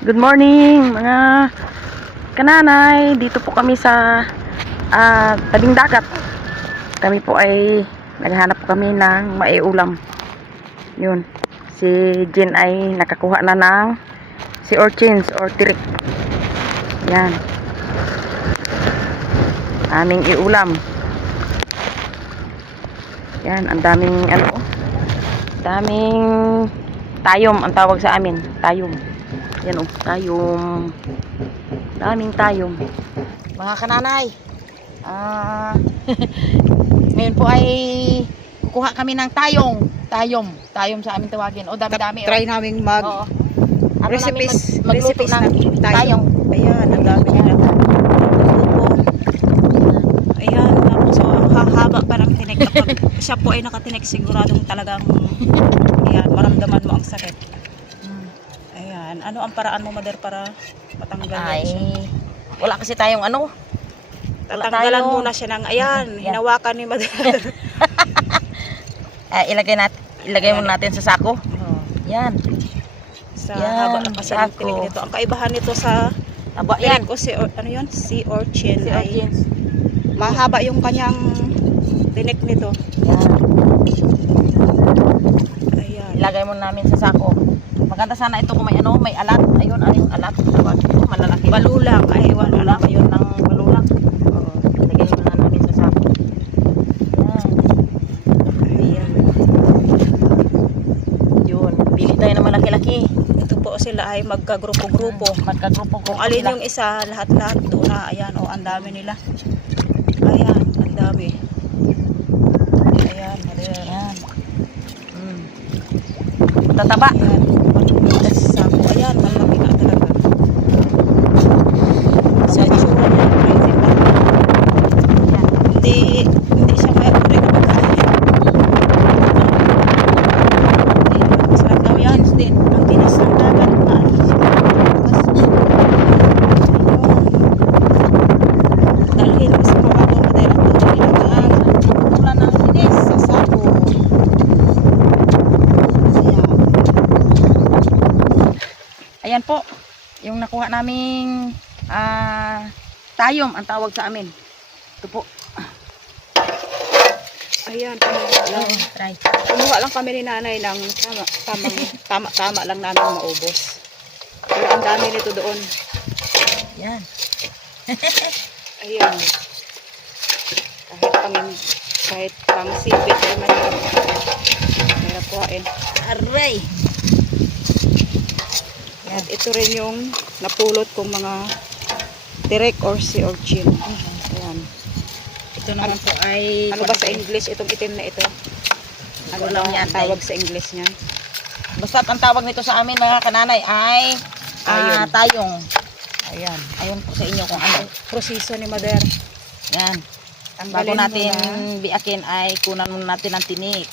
Good morning mga kananay. Dito po kami sa tabing dagat. Kami po ay naghahanap po kami ng maiulam. Yun. Si Jen ay nakakuha na ng si urchins or tirik. Yan. Aming iulam. Yan, ang daming daming tayom ang tawag sa amin. Tayom. Yan o, tayom. Daming tayom. Mga kananay, ngayon po ay kukuha kami ng tayom sa amin tawagin. O, dami-dami. Try naming mag recipes magluto ng tayong. Ayan, ang dami nila. Ayan, tapos so, hahaba parang tinik kapag siya po ay nakatinik, siguradong talagang ayan, maramdaman mo ang sakit. Ayan, ano ang paraan mo, Mother, para matanggal siya? Wala kasi tayong Tatanggalan muna siya ng ayan, hinawakan ni Mother. Ilagay muna natin sa sako. Yan. Sa haba kasi ng tinik nito. Ang kaibahan nito sa tinik o sea urchin ay mahaba yung kanyang tinik nito. Ayan. Ilagay mo namin sa sako. Maganda sana ito kung may alat. Ayun, yung alat. Malalaki. Balulang. Ay, wala ba yun ng balulang? Oo. Ilagay mo na namin sa sako. Ayan. Yun. Pili tayo ng malaki-laki. Ito po sila ay magkagrupo-grupo. Kung alin yung isa, lahat-lahat doon na. Ayan, o, ang dami nila. Ayan, ang dami. Ayan, ayan. Matataba. Ayan. Sako. Ayan, malaki na talaga. Sa itsura niya, crazy pa. Ayan. Hindi siya may apuri kapag kain. Masarap daw yan. Ang kinis ng dagat. Dalhin mo sa kawawa mo dahil ang tuloy ilagay. Wala na ang kinis sa sako. Ayan po, yung nakuha naming tayom ang tawag sa amin. Ito po. Ayan, Try. kumuha lang kami ni nanay ng tama lang namin maubos. Pero ang dami nito doon. Yan. Ayan. Kahit pang sipit ay mahirap kuhain. Aray! At ito rin yung napulot kong mga tirik or sea urchin. Ayan. Ito naman po ay... Ano ba sa English itong itim na ito? Ano Alam ba niya ang tawag sa English niyan? Basta ang tawag nito sa amin mga kananay ay tayong. Ayan. Ayun po sa inyo kung ano. Proseso ni Mother. Yan. Bago natin biakin ay kunan muna natin ang tinik.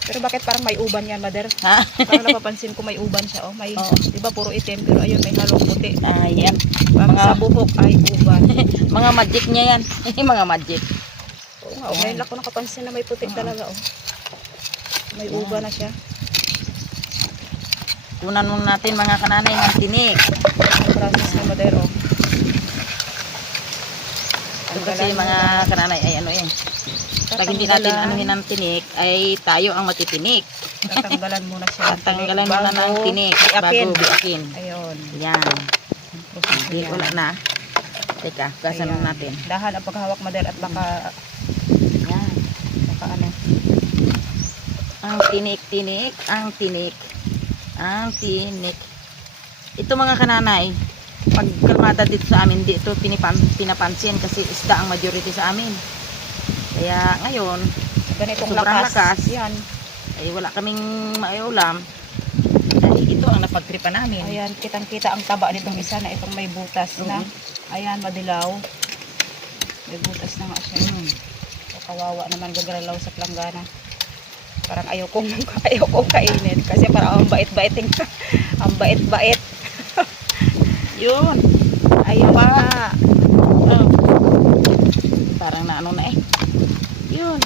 Pero bakit parang may uban yan, Mother? Ha? Parang napapansin ko may uban siya. Oh, may, diba puro itim, pero ayun, may halong puti. Ayan. Sa buhok ay uban. Mga magic niya yan. Mga magic. Oh, ngayon lang ko nakapansin na may puti talaga. Oh. May uban na siya. Kunan muna natin mga kananay ng tinik. Process ni Mother. Oh. Ito kasi mga kananay ay pag hindi natin anuhin ang tinik ay tayo ang matitinik. Tatanggalan muna siya. Tatanggalan muna ng tinik bago biakin. Ayun. Yan. Hindi, wala na. Teka, gasan natin. Dahan ang paghawak, Mother, at baka Yan. baka ano. Ang tinik. Ito mga kananay, pag kalmada dito sa amin, di ito pinapansin kasi isda ang majority sa amin. Kaya ngayon, Ganitong sobrang lakas, yan. ay wala kaming maiulam. Ay ito ang napagtripa namin. Ayan, kitang-kita ang taba nitong isa na itong may butas na. Ayan, madilaw. May butas na nga siya. So, kawawa naman gagralaw sa planggana. Parang ayaw kong kainin kasi parang ang bait-baiting. Ang bait-bait. Yun. Ayaw na. Parang naano na Yun.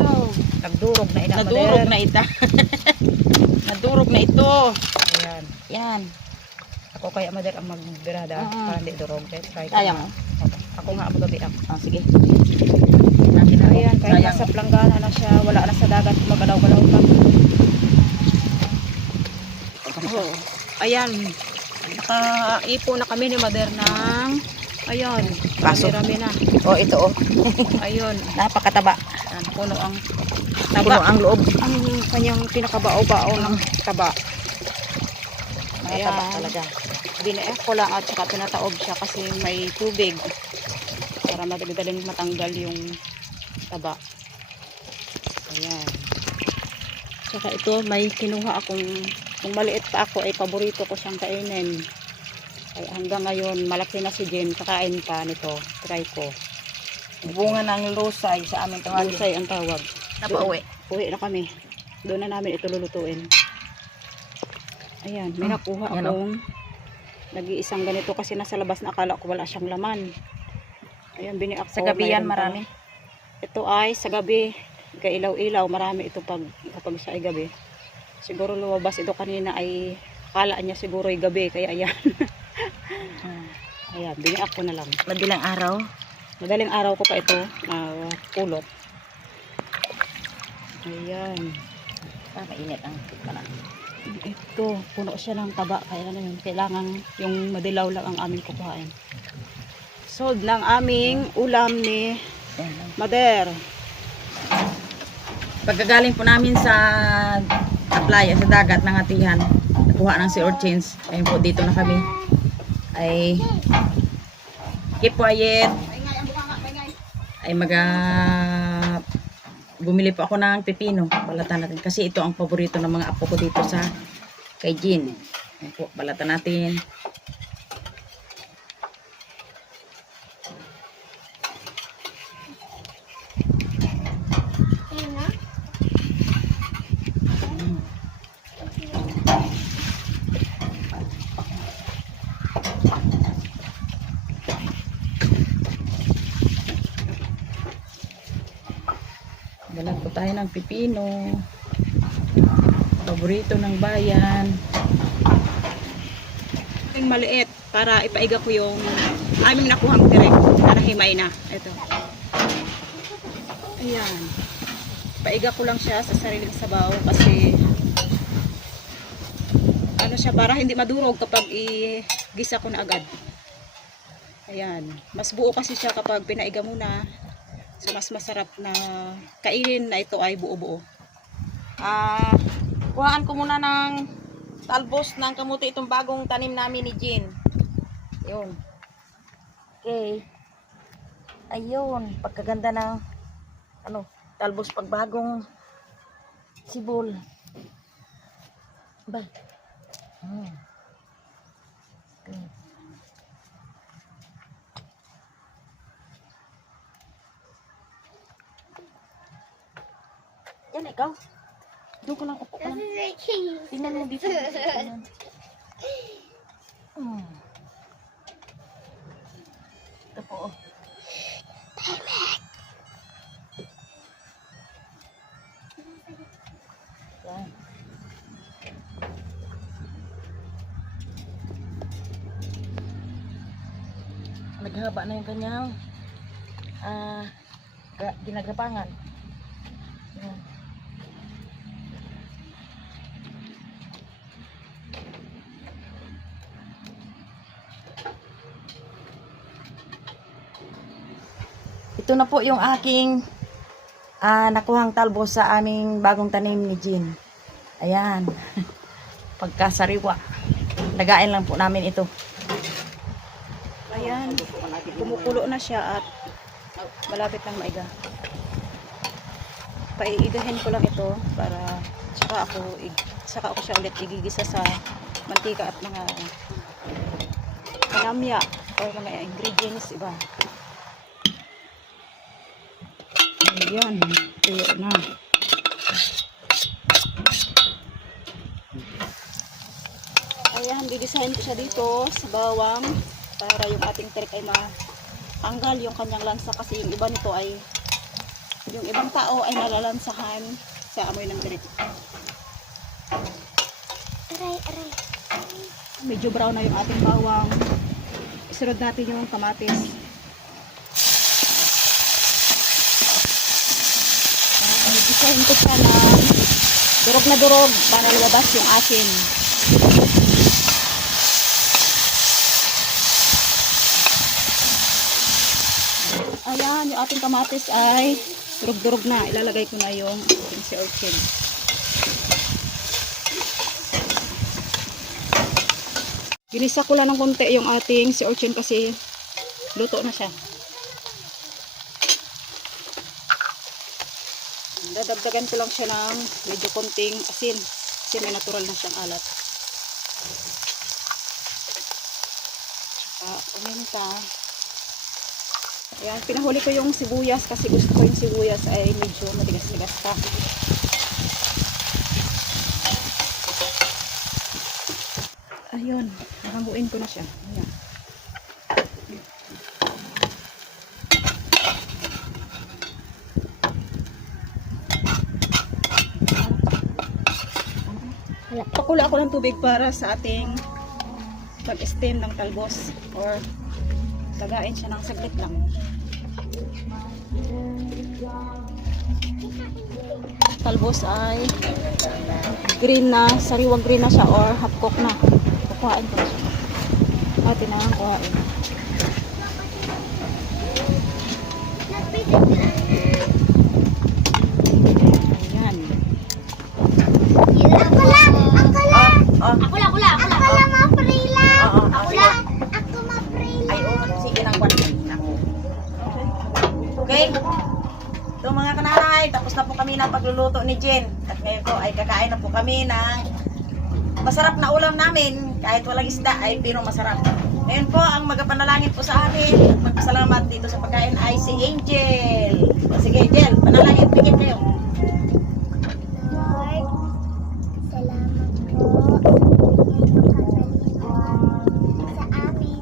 So, nagdurog na ina. Nadurog na ita. Nadurog na ito. Ayan. Yan. Ako kaya mother ang magbirada para hindi durog. Try ko. Sayang. Ako nga ang magabi ang. Sige. Ayan, kahit nasa planggana na siya, wala na sa dagat, magalaw-galaw pa. Oo. Ayan, nakaipo na kami ni mother ng, ayun, Baso. rami na. Oh, ito oh. Ayun, Napakataba. yan, puno ang Puno taba. ang loob. Ang kanyang pinakabao-bao ng taba. Nakataba Ayan. talaga. Binaek ko lang at saka pinataob siya kasi may tubig para madali-daling matanggal yung taba. Ayan. Saka ito may kinuha akong, kung maliit pa ako ay paborito ko siyang kainin. Ay hanggang ngayon malaki na si Jen, kakain pa nito. Try ko. Bunga ng lusay sa aming tawagin. Lusay ang tawag. Napauwi. Uwi na kami. Doon na namin ito lulutuin. Ayan, may nakuha yan, akong nag-iisang ganito kasi nasa labas na akala ko wala siyang laman. Ayan, biniak ko. Sa gabi yan mayroon pa. marami. Ito ay sa gabi, kailaw-ilaw, marami ito kapag sa ay gabi. Siguro lumabas ito kanina ay akala niya siguro ay gabi, kaya ayan. Ayan, biniak ko na lang. Madaling araw. Madaling araw ko pa ito pulot. Ayan. Mainit ang pala. Ito, puno siya ng taba. Kaya na yun, kailangan yung madilaw lang ang aming kukuhain. Sold ng aming ulam ni Mother. Pagkagaling po namin sa playa, sa dagat ng Atihan, nakuha ng sea urchins. Ayun po, dito na kami. Ay keep quiet. Ay bumili po ako ng pepino. Balatan natin. Kasi ito ang paborito ng mga apo ko dito sa kay Jean. Ayun po, balatan natin. Balat po tayo ng pipino. Paborito ng bayan. Yung maliit para ipaiga ko yung aming nakuhang direct para himay na. Ito. Ayan. Paiga ko lang siya sa sariling sabaw kasi ano siya, para hindi madurog kapag igisa ko na agad. Ayan. Mas buo kasi siya kapag pinaiga mo na. So mas masarap na kainin na ito ay buo-buo. Kuhaan ko muna ng talbos ng kamuti itong bagong tanim namin ni Jean. Yun. Okay. Ayun. Pagkaganda ng talbos pagbagong sibol. Ba? Okay. Yan, ikaw. Doon ko lang upo ka lang. Tingnan mo dito. Ito po. Oh. Yan. Naghaba na yung kanyang ginagapangan. Yan. Ito na po yung aking nakuhang talbos sa aming bagong tanim ni Jean. Ayan. Pagkasariwa. Lagain lang po namin ito. Ayan. Kumukulo na siya at malapit lang maiga. Paiigahin ko lang ito para saka ako siya ulit igigisa sa mantika at mga panamya o mga ingredients iba. Ayan, tuyo na. Ayan, gigisahin ko siya dito sa bawang para yung ating tirik ay maanggal yung kanyang lansa kasi yung iba nito ay yung ibang tao ay nalalansahan sa amoy ng tirik. Aray, aray. Medyo brown na yung ating bawang. Isunod natin yung kamatis. Isahin ko siya na durog na durog para lumabas yung asin. Ayan, yung ating kamatis ay durog-durog na. Ilalagay ko na yung ating sea urchin. Ginisa ko lang ng konti yung ating sea urchin kasi luto na siya. Dadagdagan ko lang siya ng medyo konting asin kasi may natural na siyang alat. Uminta. Ayan, pinahuli ko yung sibuyas kasi gusto ko yung sibuyas ay medyo matigas-tigas pa. Ayun, nahanguin ko na siya. Ayan. Pakula ako ng tubig para sa ating pag-steam ng talbos or tagain siya ng saglit lang. Talbos ay green na, sariwang green na siya or half cook na. Kukuhain ko na siya. Atin na ang kuhain. Ayan. Ako lang, ma-free lang. Ako ma-free lang. Ay, sige nang kwan. Okay? So mga kananay, tapos na po kami ng pagluluto ni Jen. At ngayon po ay kakain na po kami ng masarap na ulam namin. Kahit walang isda ay pero masarap. Ngayon po, ang magapanalangin po sa amin, magpasalamat dito sa pagkain ay si Angel. O, sige Angel, panalangin, pikit kayo. Lord, salamat po sa amin.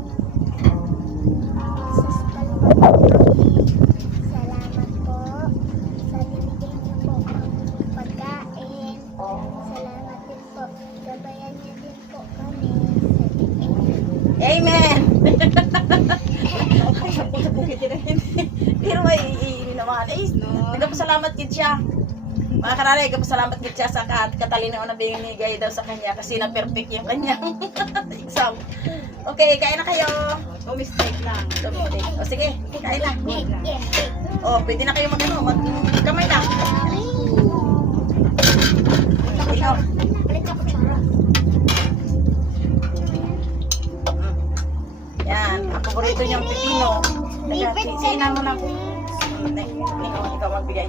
Salamat po sa binigay niyo po ang pagkain. Salamat din po. Gabayan niyo din po kami sa Amen! Pero may naman. Nagpasalamat kit siya. Mga kananay, nagpasalamat kit siya sa katalino na binigay daw sa kanya kasi na-perfect yung kanyang exam. Okay, kain na kayo. No mistake lang. O sige, kain na. O, pwede na kayo magkamay na. Ikaw. Yan, ang paborito niyang pipino. Sige, mo na. Ikaw magbigay.